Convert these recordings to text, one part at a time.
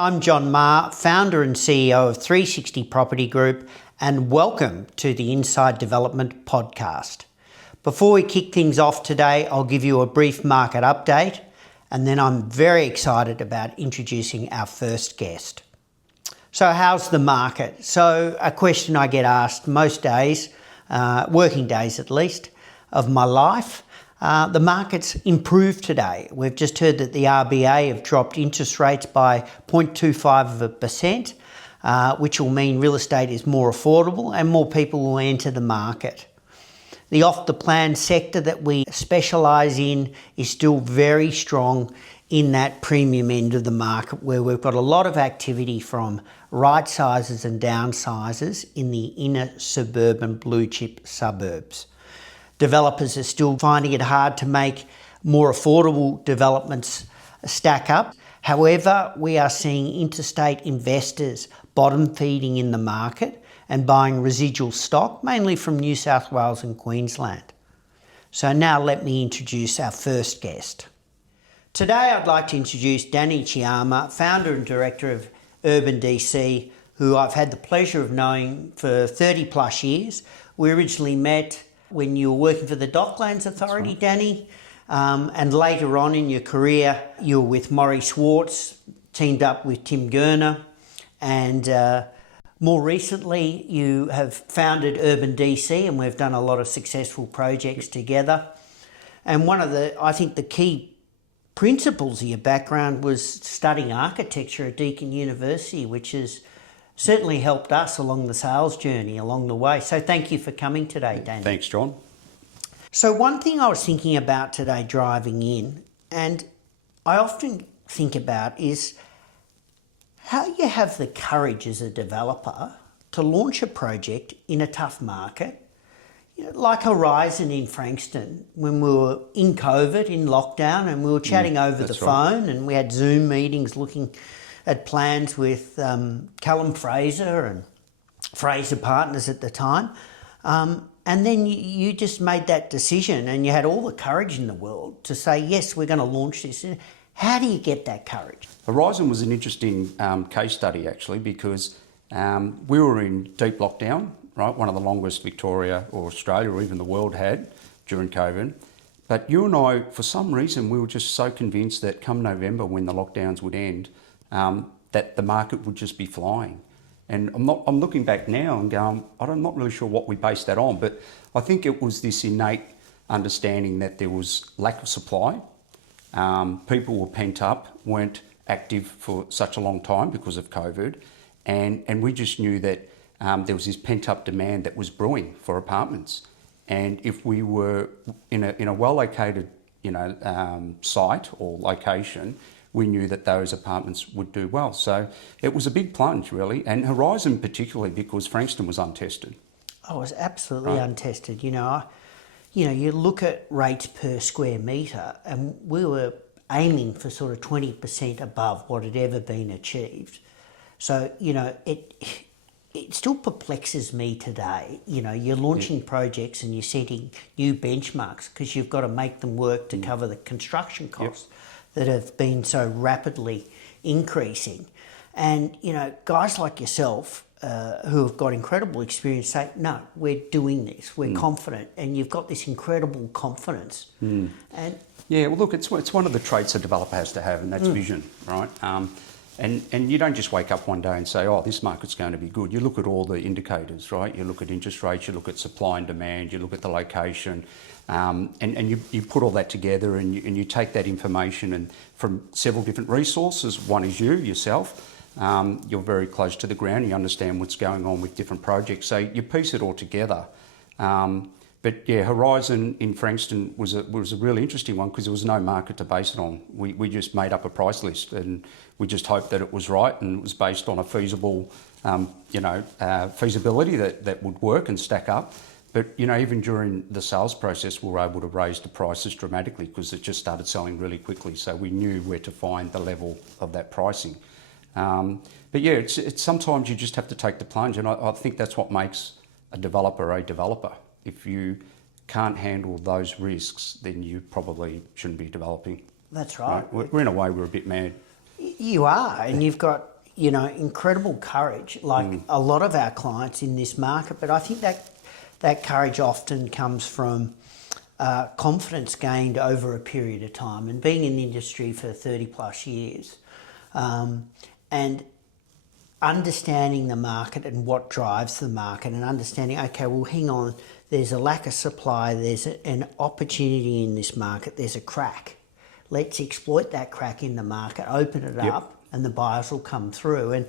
I'm John Maher, founder and CEO of 360 Property Group, and welcome to the Inside Development podcast. Before we kick things off today, I'll give you a brief market update, and then I'm very excited about introducing our first guest. So how's the market? So a question I get asked most days, working days at least, of my life. The market's improved today. We've just heard that the RBA have dropped interest rates by 0.25%, which will mean real estate is more affordable and more people will enter the market. The off-the-plan sector that we specialise in is still very strong in that premium end of the market, where we've got a lot of activity from right sizes and downsizes in the inner suburban blue chip suburbs. Developers are still finding it hard to make more affordable developments stack up. However, we are seeing interstate investors bottom feeding in the market and buying residual stock, mainly from New South Wales and Queensland. So now let me introduce our first guest. Today I'd like to introduce Danny Ciarma, founder and director of Urban DC, who I've had the pleasure of knowing for 30 plus years. We originally met when you were working for the Docklands Authority, right, Danny, and later on in your career, you were with Maury Swartz, teamed up with Tim Gurner, and more recently, you have founded Urban DC, and we've done a lot of successful projects together. And one of I think the key principles of your background was studying architecture at Deakin University, which has certainly helped us along the sales journey along the way. So thank you for coming today, Danny. Thanks, John. So one thing I was thinking about today driving in, and I often think about, is how you have the courage as a developer to launch a project in a tough market, like Horizon in Frankston, when we were in COVID, in lockdown, and we were chatting over the phone, and we had Zoom meetings looking at plans with Callum Fraser and Fraser Partners at the time. And then you just made that decision, and you had all the courage in the world to say, yes, we're going to launch this. How do you get that courage? Horizon was an interesting case study, actually, because we were in deep lockdown, right? One of the longest Victoria or Australia or even the world had during COVID. But you and I, for some reason, we were just so convinced that come November, when the lockdowns would end, that the market would just be flying. And I'm looking back now and going, I'm not really sure what we based that on, but I think it was this innate understanding that there was lack of supply. People were pent up, weren't active for such a long time because of COVID. And we just knew that there was this pent up demand that was brewing for apartments. And if we were in a well-located, site or location, we knew that those apartments would do well. So it was a big plunge, really, and Horizon particularly because Frankston was untested. Oh, it was absolutely untested. You look at rates per square metre, and we were aiming for sort of 20% above what had ever been achieved. So, it still perplexes me today. You're launching projects and you're setting new benchmarks because you've got to make them work to cover the construction costs that have been so rapidly increasing. And, guys like yourself who have got incredible experience say, no, we're doing this, we're confident, and you've got this incredible confidence. And yeah, well, look, it's one of the traits a developer has to have, and that's vision, right? And you don't just wake up one day and say, oh, this market's going to be good. You look at all the indicators, right? You look at interest rates, you look at supply and demand, you look at the location, and you put all that together and you take that information and from several different resources. One is yourself. You're very close to the ground. You understand what's going on with different projects. So you piece it all together. But yeah, Horizon in Frankston was a really interesting one because there was no market to base it on. We just made up a price list and we just hoped that it was right and it was based on a feasible, feasibility that would work and stack up. But even during the sales process, we were able to raise the prices dramatically because it just started selling really quickly. So we knew where to find the level of that pricing. But yeah, it's sometimes you just have to take the plunge, and I think that's what makes a developer a developer. If you can't handle those risks, then you probably shouldn't be developing. That's right. We're in a way, we're a bit mad. You are, and you've got, you know, incredible courage, like a lot of our clients in this market. But I think that courage often comes from confidence gained over a period of time, and being in the industry for 30 plus years, and understanding the market and what drives the market, and understanding, okay, well, hang on, there's a lack of supply, there's an opportunity in this market, there's a crack. Let's exploit that crack in the market, open it up, and the buyers will come through. And,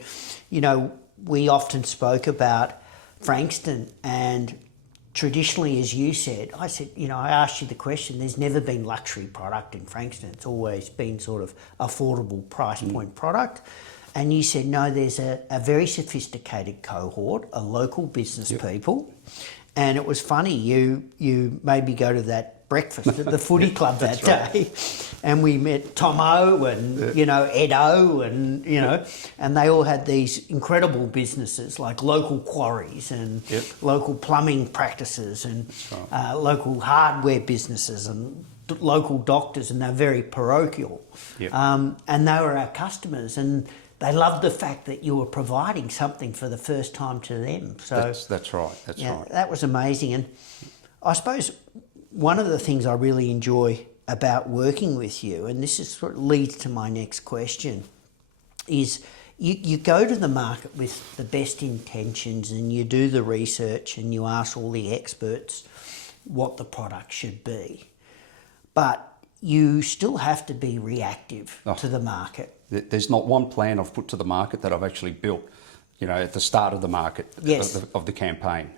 you know, we often spoke about Frankston, and traditionally, as you said, I said, you know, I asked you the question, there's never been luxury product in Frankston. It's always been sort of affordable price point product. And you said, no, there's a very sophisticated cohort, a local business people. And it was funny, you made me go to that breakfast at the footy club that day. And we met Tomo and, you know, Edo and, you know, and they all had these incredible businesses like local quarries and local plumbing practices and local hardware businesses and local doctors, and they're very parochial. And they were our customers, and they loved the fact that you were providing something for the first time to them. So that's right. That's right. That was amazing. And I suppose one of the things I really enjoy about working with you, and this is sort of leads to my next question, is you go to the market with the best intentions, and you do the research and you ask all the experts what the product should be. But you still have to be reactive to the market. There's not one plan I've put to the market that I've actually built, you know, at the start of the market, of the campaign.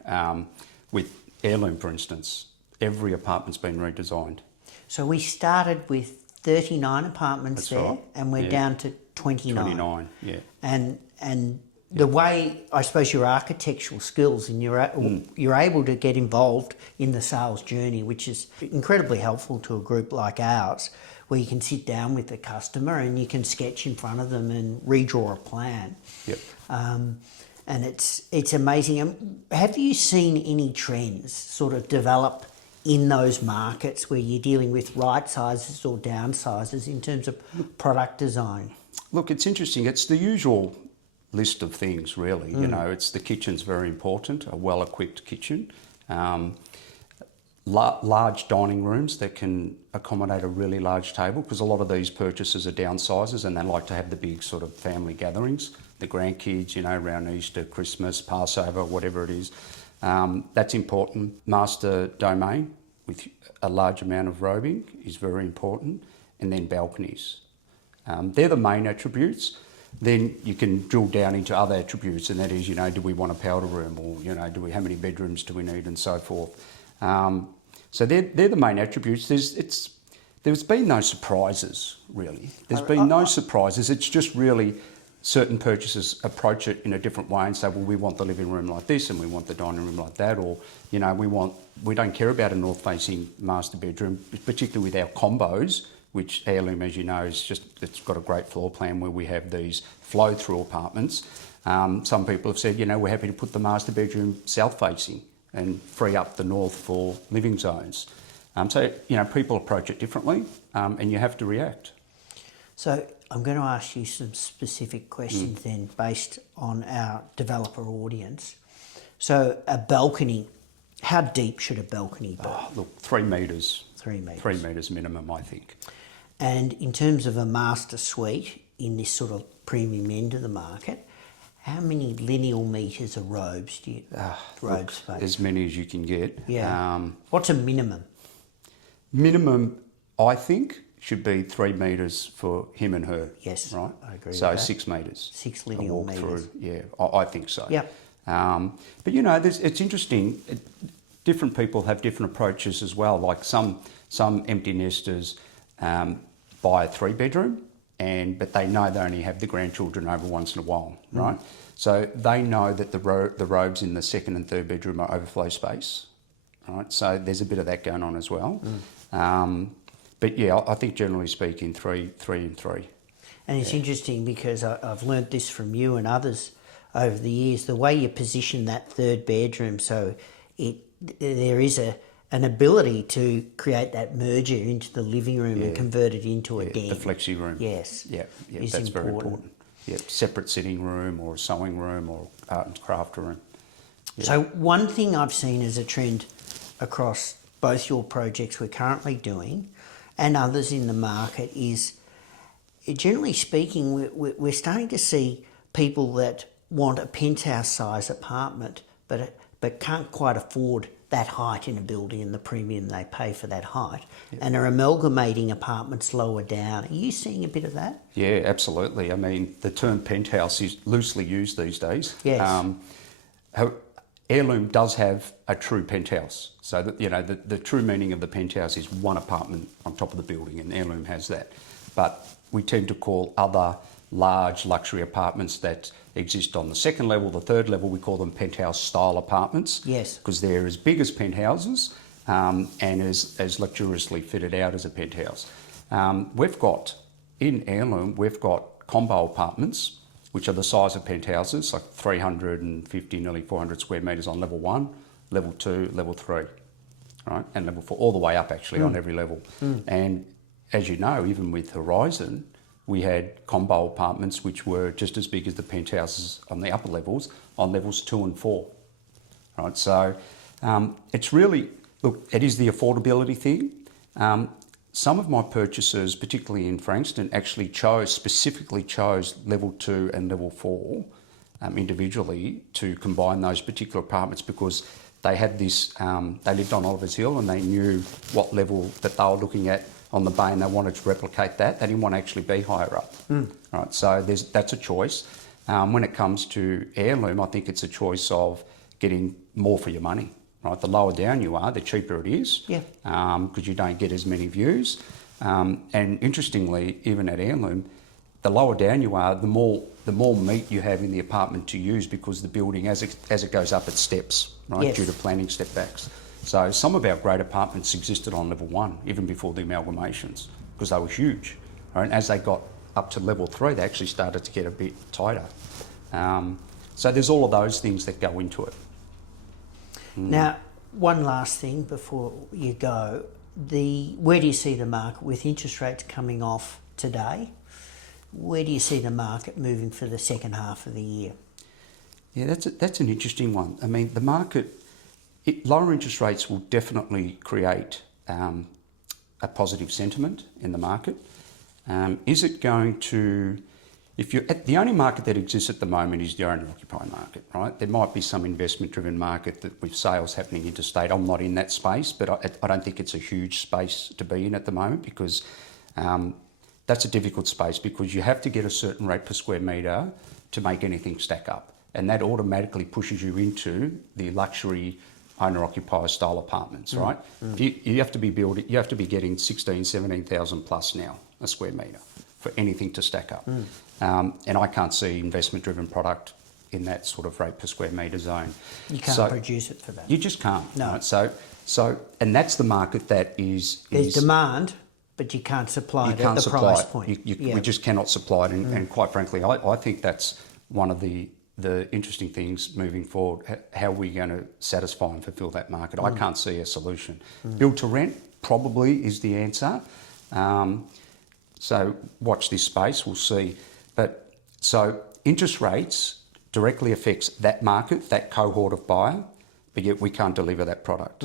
With Heirloom, for instance, every apartment's been redesigned. So we started with 39 apartments and we're down to 29. 29, yeah. And the way, I suppose, your architectural skills, and you're able to get involved in the sales journey, which is incredibly helpful to a group like ours, where you can sit down with the customer and you can sketch in front of them and redraw a plan. And it's amazing. Have you seen any trends sort of develop in those markets where you're dealing with right sizes or downsizes in terms of product design? Look, it's interesting. It's the usual list of things, really. You know, it's the kitchen's very important, a well-equipped kitchen. Large dining rooms that can accommodate a really large table, because a lot of these purchases are downsizers and they like to have the big sort of family gatherings, the grandkids, you know, around Easter, Christmas, Passover, whatever it is. That's important. Master domain with a large amount of robing is very important, and then balconies. They're the main attributes. Then you can drill down into other attributes, and that is, you know, do we want a powder room, or, you know, how many bedrooms do we need, and so forth. So they're the main attributes. There's been no surprises, really. There's been no surprises. It's just really certain purchasers approach it in a different way and say, well, we want the living room like this and we want the dining room like that, or, you know, we don't care about a north-facing master bedroom, particularly with our combos, which Heirloom, as you know, it's got a great floor plan where we have these flow-through apartments. Some people have said, you know, we're happy to put the master bedroom south-facing and free up the north for living zones. So, you know, people approach it differently, and you have to react. So I'm going to ask you some specific questions then, based on our developer audience. So a balcony, how deep should a balcony be? Oh, look, 3 metres. 3 metres. 3 metres minimum, I think. And in terms of a master suite in this sort of premium end of the market, how many lineal metres of robes do you space? As many as you can get. Yeah. What's a minimum? Minimum, I think, should be 3 metres for him and her. Yes, right. I agree. So with that. 6 metres. 6 lineal metres. Yeah, I think so. Yeah. But you know, it's interesting. Different people have different approaches as well. Like some empty nesters buy a 3-bedroom, but they know they only have the grandchildren over once in a while, right? So they know that the robes in the 2nd and 3rd bedroom are overflow space, right? So there's a bit of that going on as well. But yeah, I think generally speaking, 3 and 3. And it's interesting because I've learnt this from you and others over the years, the way you position that 3rd bedroom, so there is a an ability to create that merger into the living room and convert it into a den. The flexi room. Yes. Yeah, is that's very important. Yeah, separate sitting room or a sewing room or art and craft room. Yeah. So one thing I've seen as a trend across both your projects we're currently doing and others in the market is, generally speaking, we're starting to see people that want a penthouse size apartment but can't quite afford that height in a building and the premium they pay for that height, and are amalgamating apartments lower down. Are you seeing a bit of that? Yeah, absolutely. I mean, the term penthouse is loosely used these days. Yes. Heirloom does have a true penthouse. So that, the true meaning of the penthouse is one apartment on top of the building, and Heirloom has that. But we tend to call other large luxury apartments that exist on the second level, the third level, we call them penthouse style apartments. Yes. Because they're as big as penthouses and as luxuriously fitted out as a penthouse. In Heirloom, we've got combo apartments, which are the size of penthouses, like 350, nearly 400 square metres on level 1, level 2, level 3, right? And level 4, all the way up actually on every level. And as you know, even with Horizon, we had combo apartments which were just as big as the penthouses on the upper levels, on levels 2 and 4, right? So it's really, look, it is the affordability thing. Some of my purchasers, particularly in Frankston, actually specifically chose level 2 and level 4 individually to combine those particular apartments because they had this, they lived on Oliver's Hill and they knew what level that they were looking at on the bay and they wanted to replicate that. They didn't want to actually be higher up. Right? So that's a choice. When it comes to Heirloom, I think it's a choice of getting more for your money. Right, the lower down you are, the cheaper it is. Yeah. Because you don't get as many views. And interestingly, even at Heirloom, the lower down you are, the more meat you have in the apartment to use because the building, as it goes up, it steps, right, Yes. due to planning step backs. So some of our great apartments existed on level 1, even before the amalgamations, because they were huge. Right? And as they got up to level 3, they actually started to get a bit tighter. So there's all of those things that go into it. Now, one last thing before you go. Where do you see the market with interest rates coming off today? Where do you see the market moving for the second half of the year? Yeah, that's an interesting one. I mean, the market, lower interest rates will definitely create a positive sentiment in the market. Is it going to... the only market that exists at the moment is the owner-occupier market, right? There might be some investment-driven market that with sales happening interstate. I'm not in that space, but I don't think it's a huge space to be in at the moment because that's a difficult space because you have to get a certain rate per square metre to make anything stack up. And that automatically pushes you into the luxury owner-occupier style apartments, right? You have to be getting 16,000, 17,000 plus now a square metre for anything to stack up. And I can't see investment-driven product in that sort of rate per square metre zone. You can't produce it for that. You just can't. No. Right? So, and that's the market that is... There's demand, but you can't supply it at the price point. We just cannot supply it. And quite frankly, I think that's one of the interesting things moving forward. How are we going to satisfy and fulfil that market? I can't see a solution. Build to rent probably is the answer. So watch this space, we'll see. But so interest rates directly affects that market, that cohort of buyer, but yet we can't deliver that product.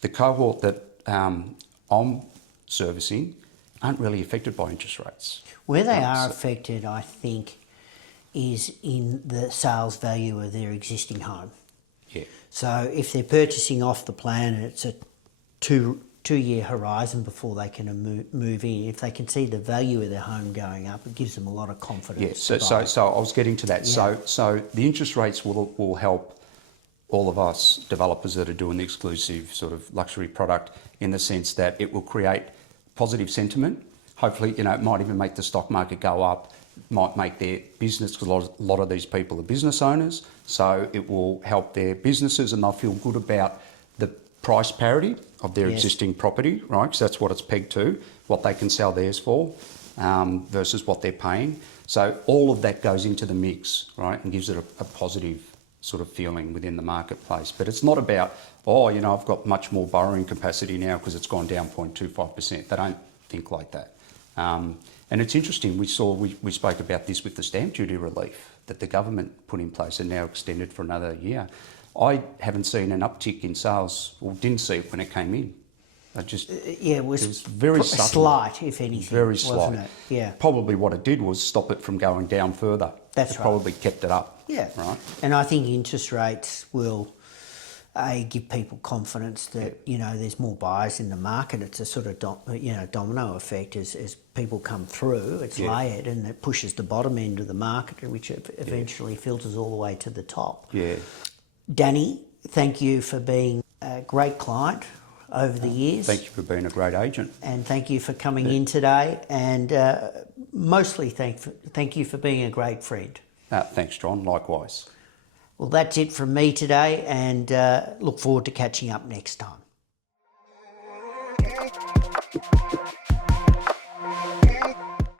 The cohort that I'm servicing aren't really affected by interest rates. Where they are affected, I think, is in the sales value of their existing home. Yeah. So if they're purchasing off the plan and it's a two-year horizon before they can move in, if they can see the value of their home going up, it gives them a lot of confidence. Yeah, so I was getting to that. Yeah. So the interest rates will help all of us developers that are doing the exclusive sort of luxury product in the sense that it will create positive sentiment. Hopefully, it might even make the stock market go up, might make their business, because a lot of these people are business owners, so it will help their businesses and they'll feel good about the price parity of their existing property, right? Because that's what it's pegged to, what they can sell theirs for versus what they're paying. So all of that goes into the mix, right, and gives it a positive sort of feeling within the marketplace. But it's not about, oh, you know, I've got much more borrowing capacity now because it's gone down 0.25%. They don't think like that. And it's interesting, we spoke about this with the stamp duty relief that the government put in place and now extended for another year. I haven't seen an uptick in sales, or didn't see it when it came in. It was very subtle, slight, if anything. Very slight. Wasn't it? Yeah. Probably what it did was stop it from going down further. That's it right. Probably kept it up. Yeah. Right. And I think interest rates will give people confidence that, you know, there's more buyers in the market. It's a sort of domino effect as people come through. It's layered, and it pushes the bottom end of the market, which eventually filters all the way to the top. Yeah. Danny, thank you for being a great client over the years. Thank you for being a great agent. And thank you for coming in today. And mostly thank you for being a great friend. Thanks, John. Likewise. Well, that's it from me today, and look forward to catching up next time.